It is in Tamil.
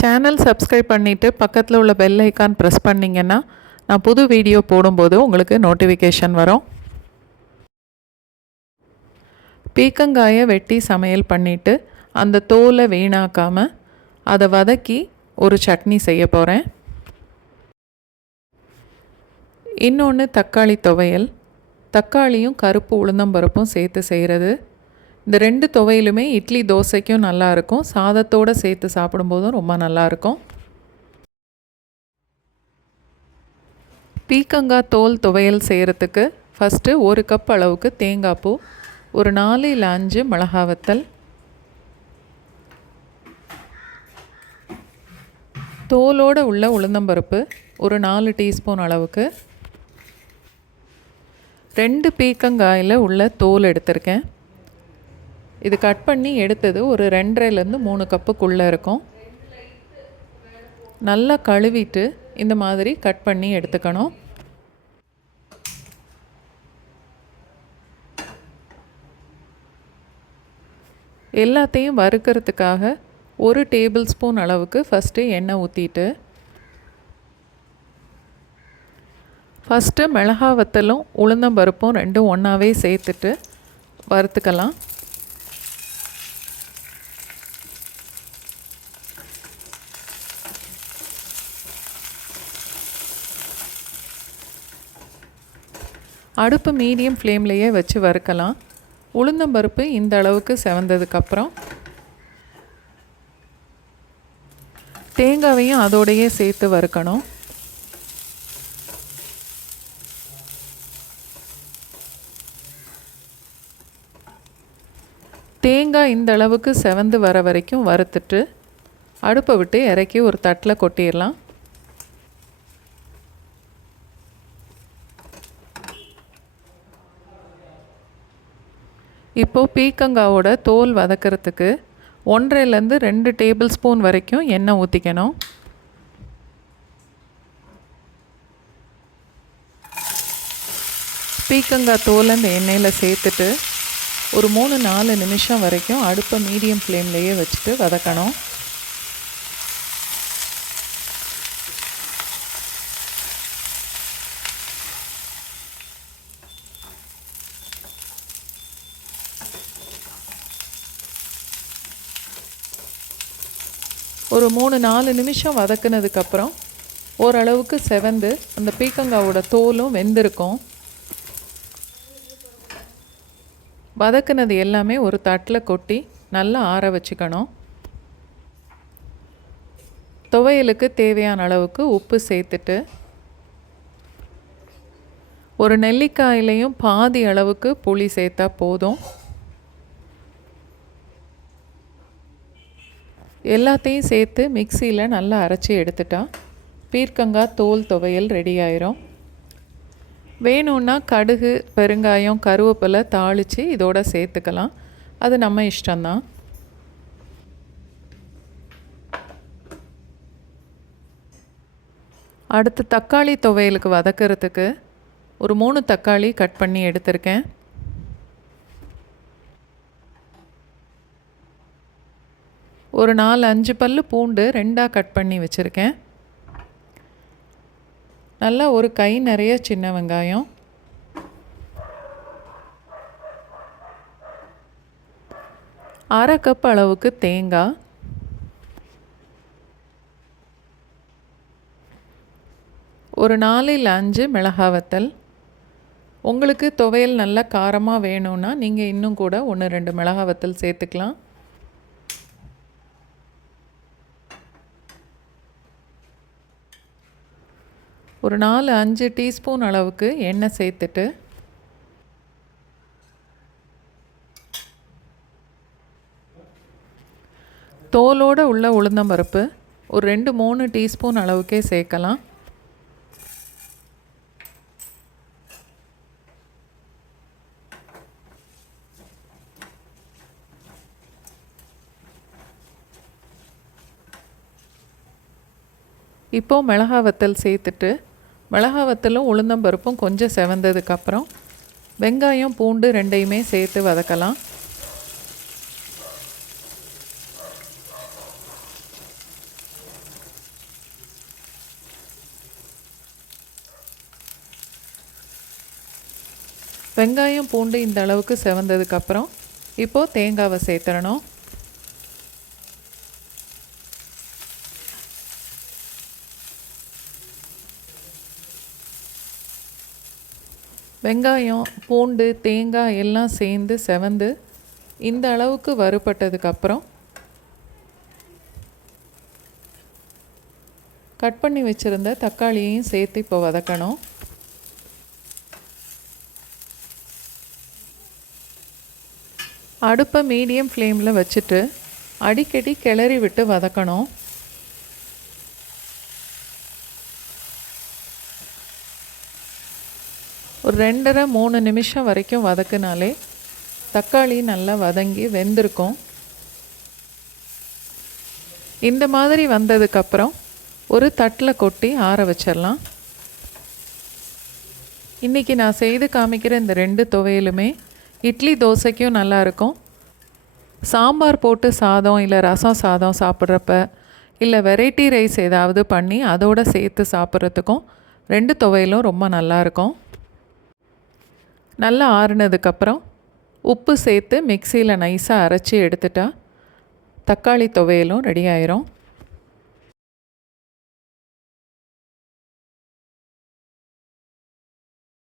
சேனல் சப்ஸ்கிரைப் பண்ணிவிட்டு பக்கத்தில் உள்ள பெல் ஐக்கான் ப்ரெஸ் பண்ணிங்கன்னா நான் புது வீடியோ போடும்போது உங்களுக்கு நோட்டிஃபிகேஷன் வரும். பீக்கங்காயை வெட்டி சமையல் பண்ணிவிட்டு அந்த தோலை வீணாக்காமல் அதை வதக்கி ஒரு சட்னி செய்ய போகிறேன். இன்னொன்று தக்காளி துவையல். தக்காளியும் கருப்பு உளுந்தம்பருப்பும் சேர்த்து செய்கிறது. இந்த ரெண்டு துவையிலுமே இட்லி தோசைக்கும் நல்லாயிருக்கும், சாதத்தோடு சேர்த்து சாப்பிடும்போதும் ரொம்ப நல்லாயிருக்கும். பீக்கங்காய் தோல் துவையல் செய்கிறதுக்கு ஃபஸ்ட்டு 1 கப் அளவுக்கு தேங்காய் பூ, ஒரு 4 இல்லை 5 மிளகா வத்தல், தோலோடு உள்ள உளுந்தம்பருப்பு ஒரு 4 டீஸ்பூன் அளவுக்கு, 2 பீக்கங்காயில் உள்ள தோல் எடுத்திருக்கேன். இது கட் பண்ணி எடுத்தது ஒரு 2.5லேருந்து 3 கப்புக்குள்ளே இருக்கும். நல்லா கழுவிட்டு இந்த மாதிரி கட் பண்ணி எடுத்துக்கணும். எல்லாத்தையும் வறுக்கிறதுக்காக 1 டேபிள் ஸ்பூன் அளவுக்கு ஃபஸ்ட்டு எண்ணெய் ஊற்றிட்டு, ஃபஸ்ட்டு மிளகா வத்தலும் உளுந்தம்பருப்பும் ரெண்டும் ஒன்றாவே சேர்த்துட்டு வறுத்துக்கலாம். அடுப்பு மீடியம் ஃப்ளேம்லேயே வச்சு வறுக்கலாம். உளுந்தம்பருப்பு இந்த அளவுக்கு செவந்ததுக்கப்புறம் தேங்காவையும் அதோடையே சேர்த்து வறுக்கணும். தேங்காய் இந்த அளவுக்கு செவந்து வர வரைக்கும் வறுத்துட்டு அடுப்பை விட்டு இறக்கி ஒரு தட்டில் கொட்டிடலாம். இப்போது பீக்கங்காவோட தோல் வதக்கிறதுக்கு 1.5லேருந்து 2 டேபிள் ஸ்பூன் வரைக்கும் எண்ணெய் ஊற்றிக்கணும். பீக்கங்காய் தோல் அந்த எண்ணெயில் சேர்த்துட்டு ஒரு 3-4 நிமிஷம் வரைக்கும் அடுப்பை மீடியம் ஃப்ளேம்லேயே வச்சுட்டு வதக்கணும். ஒரு 3-4 நிமிஷம் வதக்குனதுக்கப்புறம் ஓரளவுக்கு செவந்து அந்த பீக்கங்காவோட தோலும் வெந்திருக்கும். வதக்குனது எல்லாமே ஒரு தட்டில் கொட்டி நல்லா ஆற வச்சுக்கணும். துவையலுக்கு தேவையான அளவுக்கு உப்பு சேர்த்துட்டு, ஒரு நெல்லிக்காயிலையும் பாதி அளவுக்கு புளி சேர்த்தா போதும். எல்லாத்தையும் சேர்த்து மிக்சியில் நல்லா அரைச்சி எடுத்துட்டா பீர்க்கங்காய் தோல் துவையல் ரெடி ஆயிரும். வேணும்னா கடுகு, பெருங்காயம், கருவேப்பிலை தாளித்து இதோட சேர்த்துக்கலாம். அது நம்ம இஷ்டம்தான். அடுத்து தக்காளி துவையலுக்கு வதக்கிறதுக்கு ஒரு 3 தக்காளி கட் பண்ணி எடுத்திருக்கேன். ஒரு 4-5 பல்லு பூண்டு 2ஆக கட் பண்ணி வச்சுருக்கேன். நல்லா ஒரு கை நிறைய சின்ன வெங்காயம், அரை கப் அளவுக்கு தேங்காய், ஒரு 4 இல்லை 5 மிளகா வத்தல். உங்களுக்கு துவையல் நல்லா காரமாக வேணும்னா நீங்கள் இன்னும் கூட 1-2 மிளகா வத்தல் சேர்த்துக்கலாம். ஒரு 4-5 டீஸ்பூன் அளவுக்கு எண்ணெய் சேர்த்துட்டு, தோலோடு உள்ள உளுந்தம்பருப்பு ஒரு 2-3 டீஸ்பூன் அளவுக்கே சேர்க்கலாம். இப்போது மிளகா வத்தல் சேர்த்துட்டு, மிளகா வத்தலும் உளுந்தம்பருப்பும் கொஞ்சம் செவந்ததுக்கப்புறம் வெங்காயம், பூண்டு ரெண்டையுமே சேர்த்து வதக்கலாம். வெங்காயம் பூண்டு இந்த அளவுக்கு செவந்ததுக்கப்புறம் இப்போது தேங்காவை சேர்த்துடணும். வெங்காயம் பூண்டு தேங்காய் எல்லாம் சேர்ந்து செவந்து இந்த அளவுக்கு வறுபட்டதுக்கப்புறம் கட் பண்ணி வச்சுருந்த தக்காளியையும் சேர்த்து இப்போ வதக்கணும். அடுப்பை மீடியம் ஃப்ளேமில் வச்சுட்டு அடிக்கடி கிளறி விட்டு வதக்கணும். ஒரு 2.5-3 நிமிஷம் வரைக்கும் வதக்குனாலே தக்காளி நல்லா வதங்கி வெந்திருக்கும். இந்த மாதிரி வந்ததுக்கப்புறம் ஒரு தட்டில் கொட்டி ஆற வச்சிடலாம். இன்றைக்கி நான் செய்து காமிக்கிற இந்த 2 துவையலுமே இட்லி தோசைக்கும் நல்லாயிருக்கும். சாம்பார் போட்டு சாதம் இல்லை ரசம் சாதம் சாப்பிட்றப்ப இல்லை வெரைட்டி ரைஸ் ஏதாவது பண்ணி அதோடு சேர்த்து சாப்பிட்றதுக்கும் 2 துவையலும் ரொம்ப நல்லாயிருக்கும். நல்லா ஆறுனதுக்கப்புறம் உப்பு சேர்த்து மிக்சியில் நைஸாக அரைச்சி எடுத்துட்டா தக்காளி துவையலும் ரெடி ஆயிரும்.